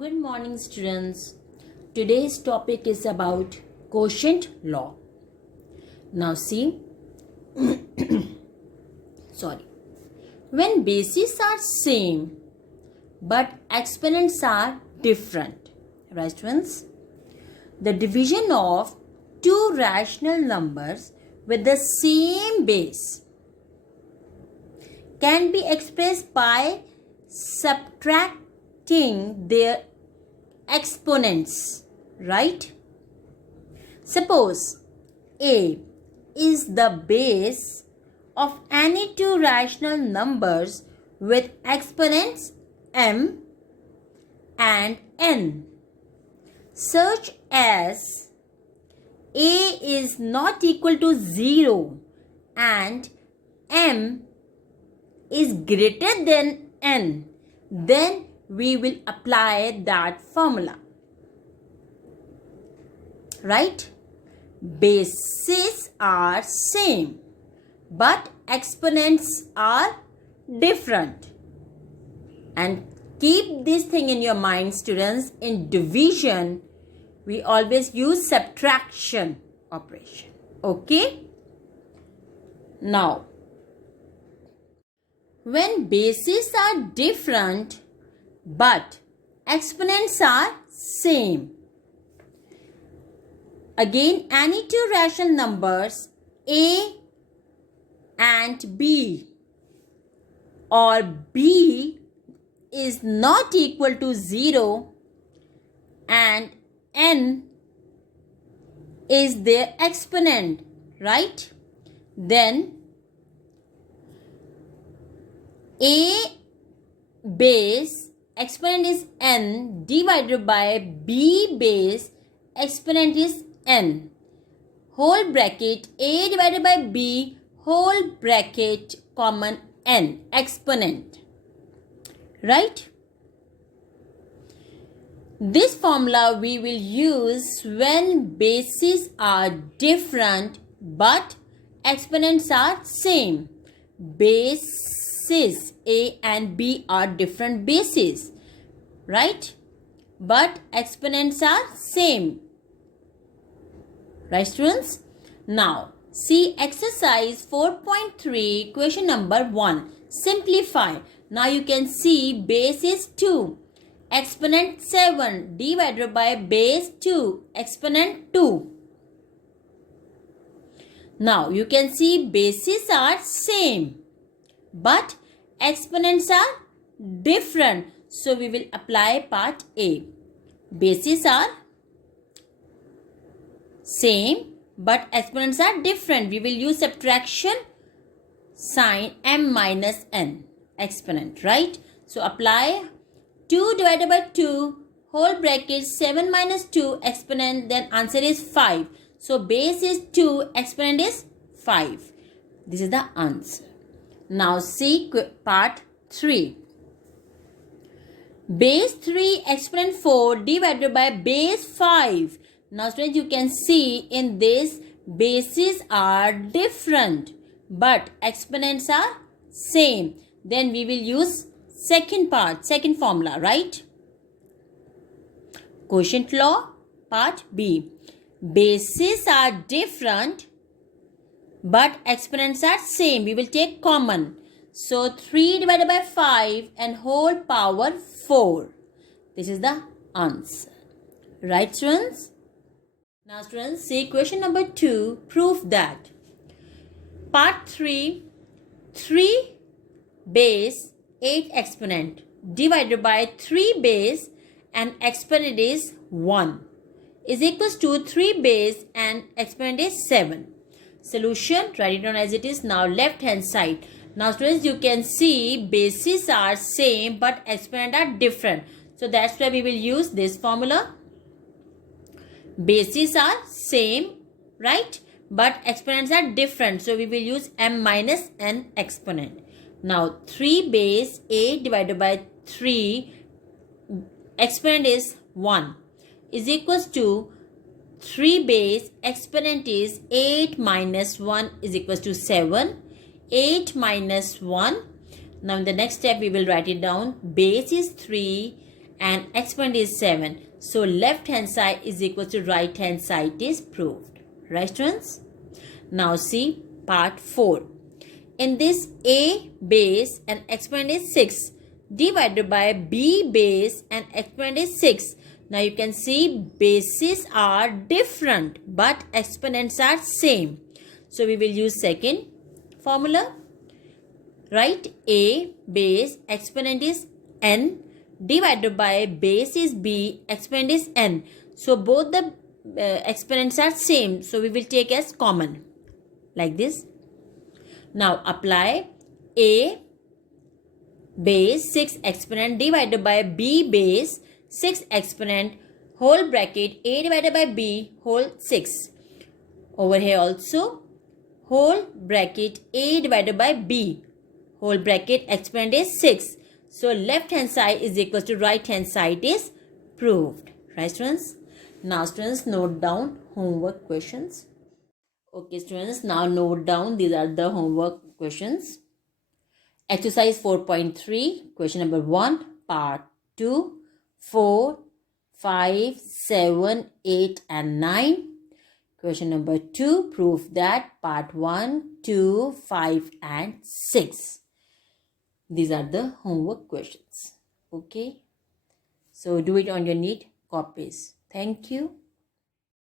Good morning, students. Today's topic is about quotient law. Now see, when bases are same but exponents are different, right students? The division of two rational numbers with the same base can be expressed by subtracting their exponents, right? Suppose A is the base of any two rational numbers with exponents m and n, such as A is not equal to 0 and m is greater than n, then we will apply that formula, right? Bases are same but exponents are different, and keep this thing in your mind, students. In division we always use subtraction operation, okay? Now when bases are different but exponents are same, again any two rational numbers A and B, or B is not equal to 0 and n is their exponent, right? Then A base exponent is n divided by B base exponent is n, whole bracket A divided by B whole bracket common n, exponent, right? This formula we will use when bases are different but exponents are same. Bases A and B are different bases, right? But exponents are same, right students? Now see exercise 4.3 question number 1. Simplify. Now you can see base is 2, exponent 7 divided by base 2, exponent 2. Now you can see bases are same but exponents are different. So we will apply part A. Bases are same but exponents are different. We will use subtraction sign m minus n, exponent, right? So apply 2 divided by 2 whole bracket 7 minus 2 exponent, then answer is 5. So base is 2, exponent is 5. This is the answer. Now see part 3. Base 3 exponent 4 divided by base 5. Now students, you can see in this bases are different but exponents are same. Then we will use second formula, right? Quotient law part B. Bases are different but exponents are same. We will take common. So 3 divided by 5 and whole power 4. This is the answer. Right students? Now students, see question number 2. Prove that. Part 3. 3 base 8 exponent divided by 3 base and exponent is 1 is equals to 3 base and exponent is 7. Solution, write it down as it is. Now left hand side. Now students, you can see bases are same but exponent are different. So that's why we will use this formula. Bases are same, right? But exponents are different. So we will use m minus n exponent. Now 3 base 8 divided by 3 exponent is 1 is equals to 3 base exponent is 8 minus 1 is equals to 7. 8 minus 1. Now in the next step we will write it down. Base is 3 and exponent is 7. So left hand side is equal to right hand side is proved. Right, students? Now see part 4. In this, a base and exponent is 6 divided by b base and exponent is 6. Now you can see bases are different but exponents are same. So we will use second formula. Write a base, exponent is n, divided by base is b, exponent is n. So both the exponents are same. So we will take as common like this. Now apply a base 6 exponent divided by b base 6 exponent whole bracket a divided by b whole 6. Over here also whole bracket a divided by b whole bracket exponent is 6. So left hand side is equal to right hand side is proved. Right, students? Now students, note down homework questions. Okay students, now note down these are the homework questions. Exercise 4.3, question number 1, part 2, 4, 5, 7, 8 and 9. Question number 2, prove that part 1, 2, 5 and 6. These are the homework questions. Okay. So do it on your neat copies. Thank you.